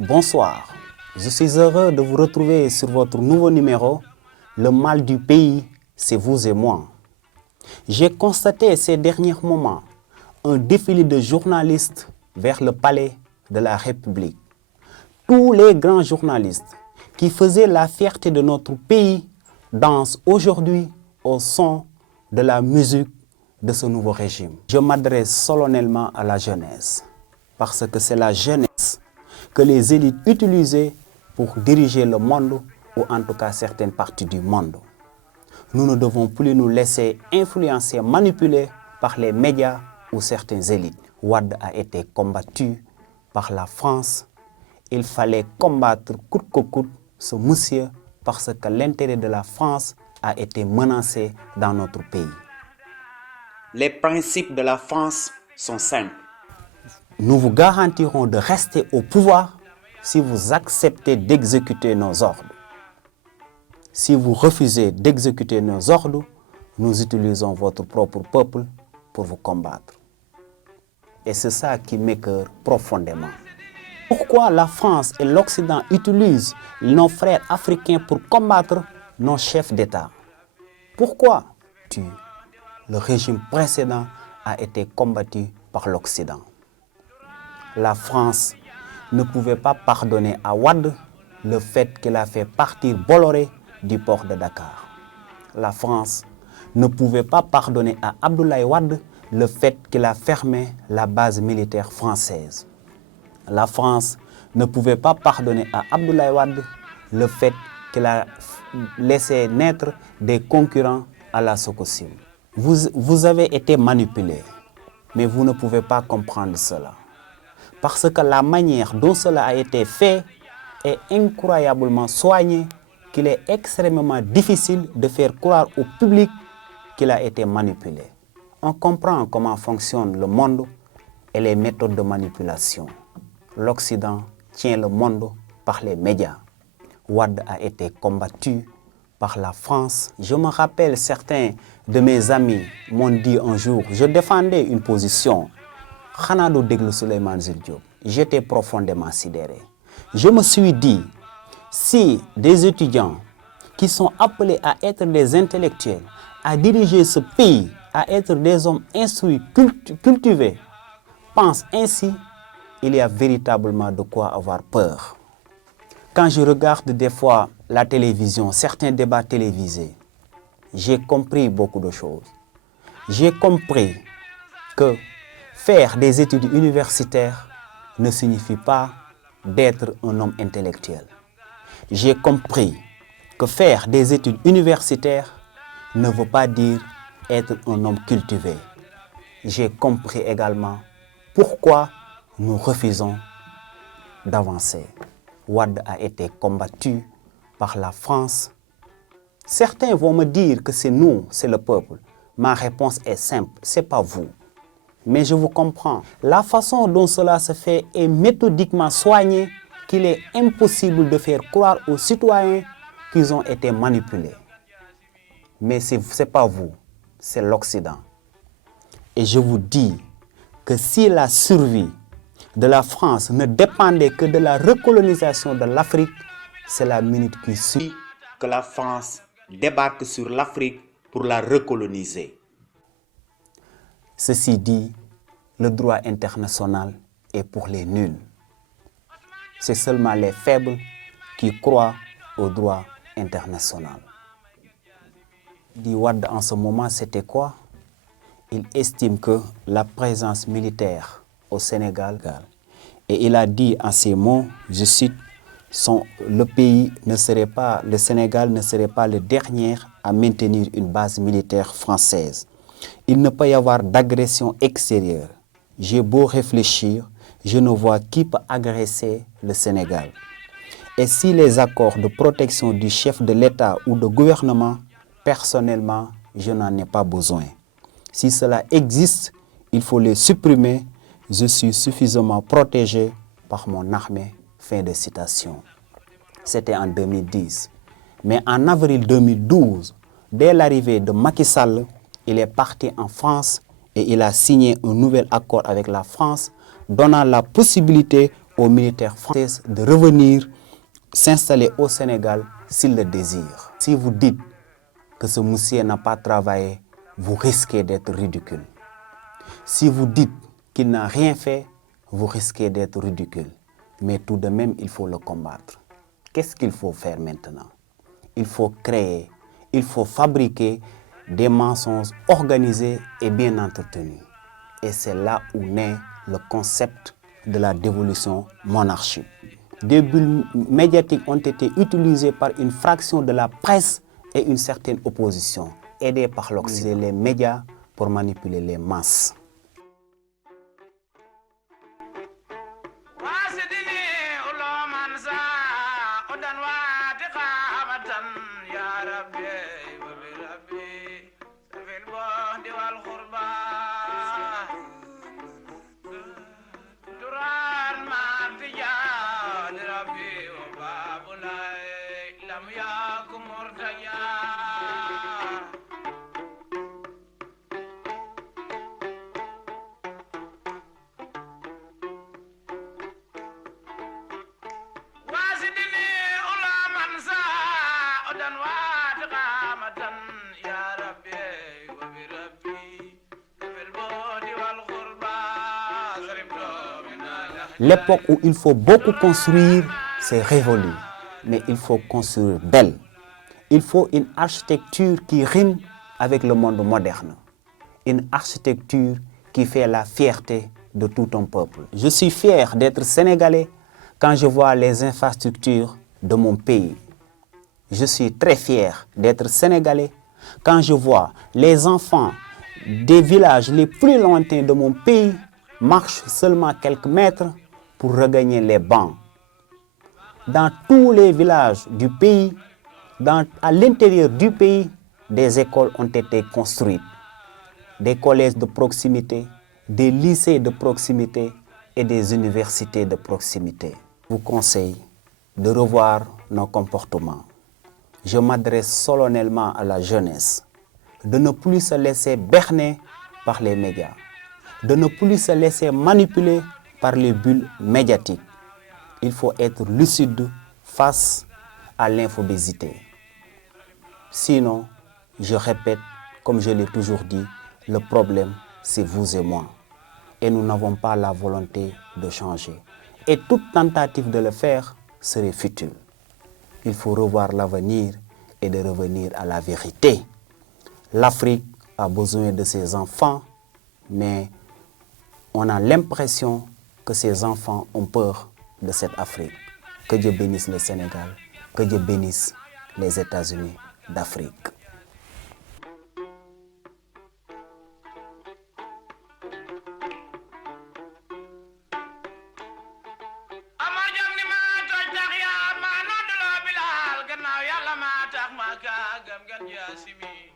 Bonsoir, je suis heureux de vous retrouver sur votre nouveau numéro. Le mal du pays, c'est vous et moi. J'ai constaté ces derniers moments un défilé de journalistes vers le palais de la République. Tous les grands journalistes qui faisaient la fierté de notre pays dansent aujourd'hui au son de la musique de ce nouveau régime. Je m'adresse solennellement à la jeunesse, parce que c'est la jeunesse que les élites utilisaient pour diriger le monde, ou en tout cas certaines parties du monde. Nous ne devons plus nous laisser influencer, manipuler par les médias ou certaines élites. Wade a été combattu par la France. Il fallait combattre coûte que coûte ce monsieur parce que l'intérêt de la France a été menacé dans notre pays. Les principes de la France sont simples. Nous vous garantirons de rester au pouvoir si vous acceptez d'exécuter nos ordres. Si vous refusez d'exécuter nos ordres, nous utilisons votre propre peuple pour vous combattre. Et c'est ça qui m'écoeure profondément. Pourquoi la France et l'Occident utilisent nos frères africains pour combattre nos chefs d'État? Pourquoi? Le régime précédent a été combattu par l'Occident. La France ne pouvait pas pardonner à Wade le fait qu'il a fait partir Bolloré du port de Dakar. La France ne pouvait pas pardonner à Abdoulaye Wade le fait qu'il a fermé la base militaire française. La France ne pouvait pas pardonner à Abdoulaye Wade le fait qu'il a laissé naître des concurrents à la Sococim. Vous avez été manipulé, mais vous ne pouvez pas comprendre cela. Parce que la manière dont cela a été fait est incroyablement soignée, qu'il est extrêmement difficile de faire croire au public qu'il a été manipulé. On comprend comment fonctionne le monde et les méthodes de manipulation. L'Occident tient le monde par les médias. Wade a été combattu par la France. Je me rappelle, certains de mes amis m'ont dit un jour, je défendais une position. J'étais profondément sidéré. Je me suis dit, si des étudiants qui sont appelés à être des intellectuels, à diriger ce pays, à être des hommes instruits, cultivés, pensent ainsi, il y a véritablement de quoi avoir peur. Quand je regarde des fois la télévision, certains débats télévisés, j'ai compris beaucoup de choses. J'ai compris que faire des études universitaires ne signifie pas d'être un homme intellectuel. J'ai compris que faire des études universitaires ne veut pas dire être un homme cultivé. J'ai compris également pourquoi nous refusons d'avancer. Wade a été combattu par la France. Certains vont me dire que c'est nous, c'est le peuple. Ma réponse est simple, c'est pas vous. Mais je vous comprends. La façon dont cela se fait est méthodiquement soignée qu'il est impossible de faire croire aux citoyens qu'ils ont été manipulés. Mais ce n'est pas vous, c'est l'Occident. Et je vous dis que si la survie de la France ne dépendait que de la recolonisation de l'Afrique, c'est la minute qui suit que la France débarque sur l'Afrique pour la recoloniser. Ceci dit, le droit international est pour les nuls. C'est seulement les faibles qui croient au droit international. Dit Wade en ce moment, c'était quoi? Il estime que la présence militaire au Sénégal, et il a dit en ces mots, je cite, le Sénégal ne serait pas le dernier à maintenir une base militaire française. Il ne peut y avoir d'agression extérieure. J'ai beau réfléchir, je ne vois qui peut agresser le Sénégal. Et si les accords de protection du chef de l'État ou de gouvernement, personnellement, je n'en ai pas besoin. Si cela existe, il faut les supprimer. Je suis suffisamment protégé par mon armée. Fin de citation. C'était en 2010. Mais en avril 2012, dès l'arrivée de Macky Sall, il est parti en France et il a signé un nouvel accord avec la France, donnant la possibilité aux militaires français de revenir s'installer au Sénégal s'ils le désirent. Si vous dites que ce monsieur n'a pas travaillé, vous risquez d'être ridicule. Si vous dites qu'il n'a rien fait, vous risquez d'être ridicule. Mais tout de même, il faut le combattre. Qu'est-ce qu'il faut faire maintenant? Il faut créer, il faut fabriquer des mensonges organisés et bien entretenus. Et c'est là où naît le concept de la dévolution monarchique. Des bulles médiatiques ont été utilisées par une fraction de la presse et une certaine opposition, aidée par l'Occident, les médias pour manipuler les masses. L'époque où il faut beaucoup construire, c'est révolu. Mais il faut construire belle. Il faut une architecture qui rime avec le monde moderne. Une architecture qui fait la fierté de tout un peuple. Je suis fier d'être sénégalais quand je vois les infrastructures de mon pays. Je suis très fier d'être sénégalais quand je vois les enfants des villages les plus lointains de mon pays marchent seulement quelques mètres pour regagner les bancs. Dans tous les villages du pays, à l'intérieur du pays, des écoles ont été construites. Des collèges de proximité, des lycées de proximité et des universités de proximité. Je vous conseille de revoir nos comportements. Je m'adresse solennellement à la jeunesse de ne plus se laisser berner par les médias, de ne plus se laisser manipuler par les bulles médiatiques. Il faut être lucide face à l'infobésité. Sinon, je répète, comme je l'ai toujours dit, le problème, c'est vous et moi. Et nous n'avons pas la volonté de changer. Et toute tentative de le faire serait futile. Il faut revoir l'avenir et de revenir à la vérité. L'Afrique a besoin de ses enfants, mais on a l'impression que ces enfants ont peur de cette Afrique. Que Dieu bénisse le Sénégal, que Dieu bénisse les États-Unis d'Afrique. Yàlla ma tax ma ka gëm gën jaasimi